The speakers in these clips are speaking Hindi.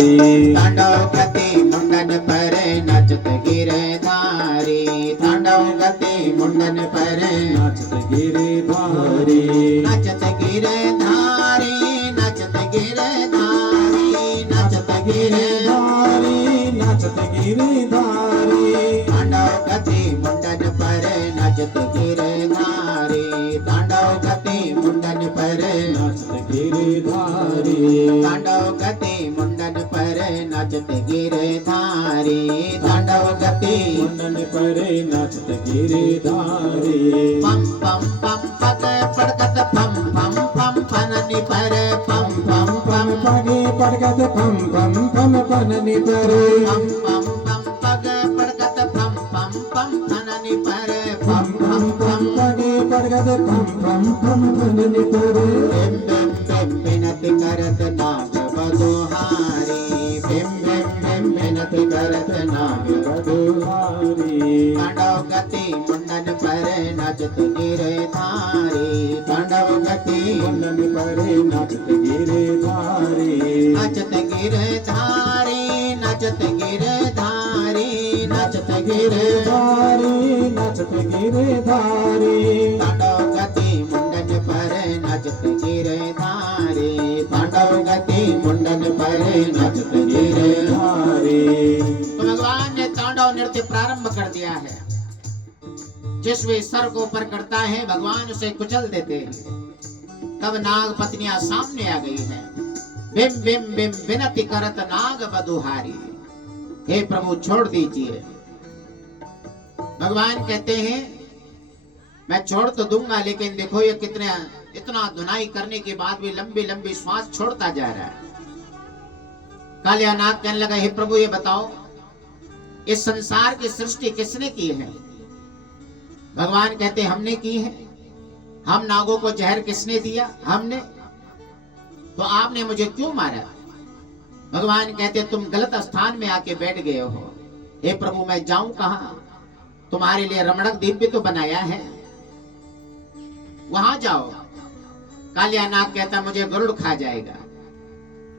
गिरधारी। तांडव गति मुंडन पर नाचत गिरधारी। तांडव गति मुंडन पर नाचत गिरधारी। नाचत गिरधारी। नाचत गिरधारी। नाचत गिरधारी। नाचत गिरधारी। तांडव गति मुंडन पर नाचत गिरधारी। तांडव गति मुंडन पर नाचत गिरधारी। तांडव गति मुंडन पर नाचत गिरधारी। तांडव गति मुंडन पर नाचत गिरधारी। पम पम पम पग पड़कत पम पम पम पननि पर पम पम पम पगे पड़कत पम पम पम पननि पर। पम पम पम पग पड़कत पम पम पम पननि पर पम पम पम पगे पड़कत पम पम पम पननि पर। बिम बिम बिम बिनति करत नाग बदुहारी। बिम बिम बिम बिनति करत नाग बदुहारी। तांडव गति मुंडन पर नाचत गिरधारी। तांडव गति मुंडन पर नाचत गिरधारी। नाचत गिरधारी। नाचत गिरधारी। नाचत गिरधारी। नाचत गिरधारी। तांडव गति मुंडन पर नाचत गिरधारी। तांडव गति मुंडन पर नाचत गिरधारी। तो भगवान ने तांडव नृत्य प्रारंभ कर दिया है। जिस वे सर को ऊपर करता है भगवान उसे कुचल देते हैं। तब नाग पत्नियां सामने आ गई है। बिम बिम बिम विनती करत नाग बदुहारी। हे प्रभु छोड़ दीजिए। भगवान कहते हैं मैं छोड़ तो दूंगा, लेकिन देखो ये इतना धुनाई करने के बाद भी लंबी लंबी श्वास छोड़ता जा रहा है। कालिया नाग कहने लगा हे प्रभु ये बताओ इस संसार की सृष्टि किसने की है? भगवान कहते हमने की है। हम नागों को जहर किसने दिया? हमने। तो आपने मुझे क्यों मारा? भगवान कहते तुम गलत स्थान में आके बैठ गए हो। हे प्रभु मैं जाऊं कहां? तुम्हारे लिए रमणक द्वीप भी तो बनाया है, वहां जाओ। कालिया नाग कहता मुझे गरुड़ खा जाएगा।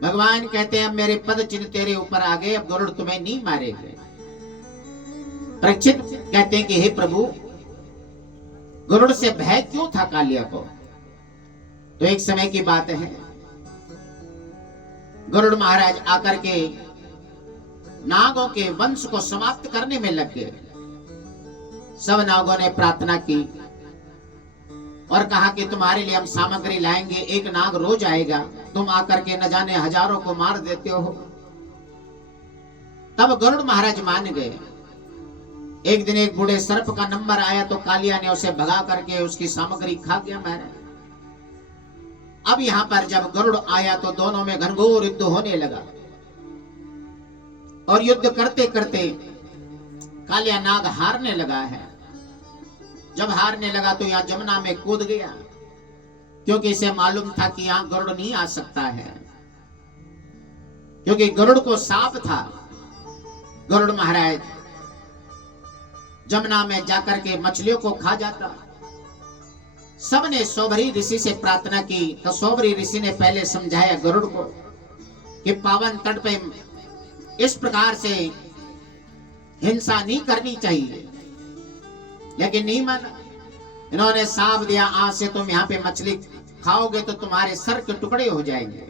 भगवान कहते हैं अब मेरे पद चिन्ह तेरे ऊपर आ गए, अब गरुड़ तुम्हें नहीं मारेंगे। परीक्षित कहते हैं कि हे प्रभु गरुड़ से भय क्यों था कालिया को? तो एक समय की बात है, गरुड़ महाराज आकर के नागों के वंश को समाप्त करने में लग गए। सब नागों ने प्रार्थना की और कहा कि तुम्हारे लिए हम सामग्री लाएंगे, एक नाग रोज आएगा, तुम आकर के न जाने हजारों को मार देते हो। तब गरुड़ महाराज मान गए। एक दिन एक बूढ़े सर्प का नंबर आया तो कालिया ने उसे भगा करके उसकी सामग्री खा गया महाराज। अब यहां पर जब गरुड़ आया तो दोनों में घनघोर युद्ध होने लगा और युद्ध करते करते कालिया नाग हारने लगा है। जब हारने लगा तो यहां जमुना में कूद गया, क्योंकि इसे मालूम था कि यहां गरुड़ नहीं आ सकता है, क्योंकि गरुड़ को साफ था। गरुड़ महाराज जमुना में जाकर के मछलियों को खा जाता। सबने सोबरी ऋषि से प्रार्थना की तो सोबरी ऋषि ने पहले समझाया गरुड़ को कि पावन तट पे इस प्रकार से हिंसा नहीं करनी चाहिए, लेकिन नहीं माना। इन्होंने साफ दिया आज से तुम यहाँ पे मछली खाओगे तो तुम्हारे सर के टुकड़े हो जाएंगे।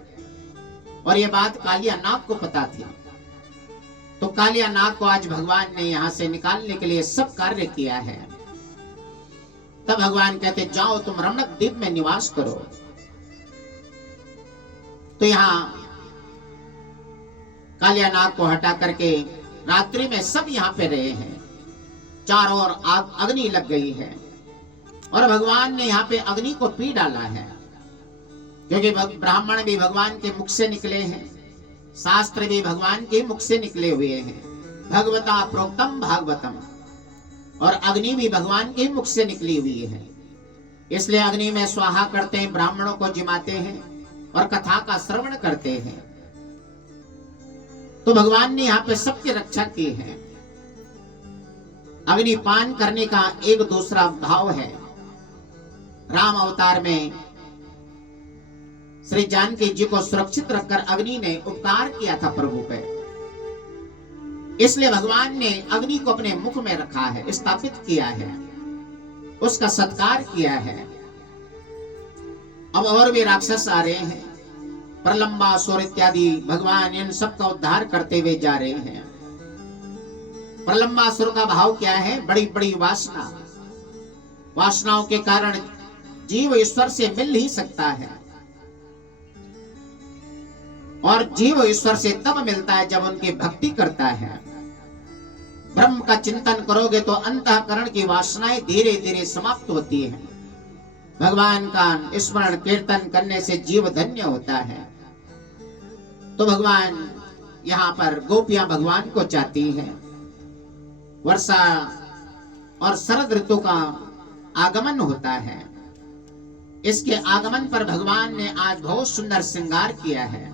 और ये बात कालिया नाग को पता थी। तो कालिया नाग को आज भगवान ने यहाँ से निकालने के लिए सब कार्य किया है। तब भगवान कहते जाओ तुम रमणक द्वीप में निवास करो। तो यहाँ कालिया नाग को हटा करके रात्रि में सब यहाँ पे रहे हैं। चारों ओर अग्नि लग गई है और भगवान ने यहाँ पे अग्नि को पी डाला है, क्योंकि ब्राह्मण भी भगवान के मुख से निकले हैं, शास्त्र भी भगवान के मुख से निकले हुए हैं। भगवता प्रोक्तम भागवतम, और अग्नि भी भगवान के मुख से निकली हुई है। इसलिए अग्नि में स्वाहा करते हैं, ब्राह्मणों को जिमाते हैं और कथा का श्रवण करते हैं। तो भगवान ने यहाँ पे सबकी रक्षा की है। अग्निपान करने का एक दूसरा भाव है। राम अवतार में श्री जानकी जी को सुरक्षित रखकर अग्नि ने उपकार किया था प्रभु पे, इसलिए भगवान ने अग्नि को अपने मुख में रखा है, स्थापित किया है, उसका सत्कार किया है। अब और भी राक्षस आ रहे हैं, प्रलंबासुर इत्यादि, भगवान इन सब का उद्धार करते हुए जा रहे हैं। प्रलंबासुर का भाव क्या है? बड़ी बड़ी वासना, वासनाओं के कारण जीव ईश्वर से मिल नहीं सकता है, और जीव ईश्वर से तब मिलता है जब उनकी भक्ति करता है। ब्रह्म का चिंतन करोगे तो अंतःकरण की वासनाएं धीरे धीरे समाप्त होती हैं। भगवान का स्मरण कीर्तन करने से जीव धन्य होता है। तो भगवान यहाँ पर गोपियां भगवान को चाहती हैं। वर्षा और शरद ऋतु का आगमन होता है। इसके आगमन पर भगवान ने आज बहुत सुंदर श्रृंगार किया है,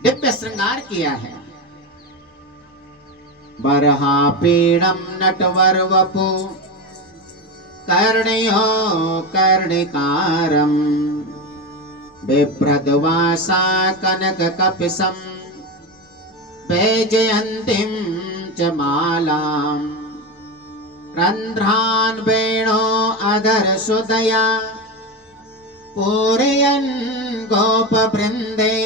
दिव्य श्रृंगार किया है। बरहा पीड़म नटवर वपु कर्णयो कर्णिकारम बिभ्रद्वासा कनक कपिसम वैजयन्तीं च मालाम रंध्रान वेणो अधर सुदया पूरयन् गोप वृंदे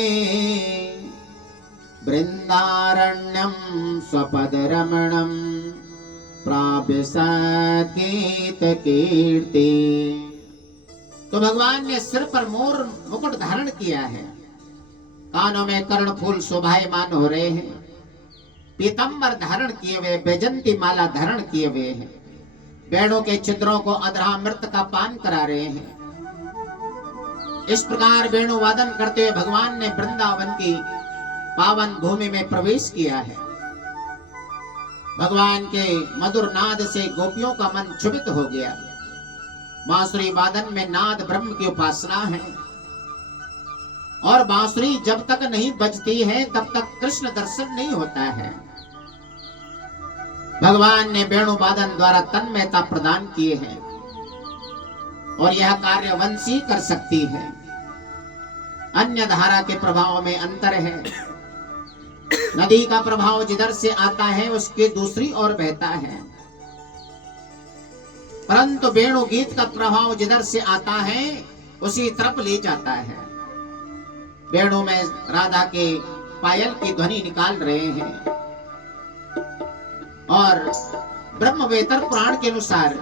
वृंदारण्यम स्वपद रमणम प्रापिसात् गीत कीर्ति। तो भगवान ने सिर पर मोर मुकुट धारण किया है, कानों में कर्ण फूल शोभायमान हो रहे हैं, पीतंबर धारण किए हुए, बैजंती माला धारण किए हुए हैं, वेणों के छिद्रों को अधरामृत का पान करा रहे हैं। इस प्रकार वेणु वादन करते हुए भगवान ने वृंदावन की पावन भूमि में प्रवेश किया है। भगवान के मधुर नाद से गोपियों का मन क्षुभित हो गया। बांसुरी वादन में नाद ब्रह्म की उपासना है, और बांसुरी जब तक नहीं बजती है तब तक कृष्ण दर्शन नहीं होता है। भगवान ने वेणु वादन द्वारा तन्मयता प्रदान किए हैं, और यह कार्य वंशी कर सकती है। अन्य धारा के प्रभाव में अंतर है। नदी का प्रभाव जिधर से आता है उसके दूसरी ओर बहता है, परंतु वेणु गीत का प्रभाव जिधर से आता है उसी तरफ ले जाता है। वेणु में राधा के पायल की ध्वनि निकाल रहे हैं, और ब्रह्मवेतर पुराण के अनुसार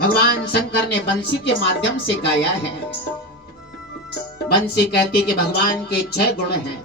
भगवान शंकर ने बंसी के माध्यम से गाया है। बंसी कहती कि भगवान के 6 गुण हैं।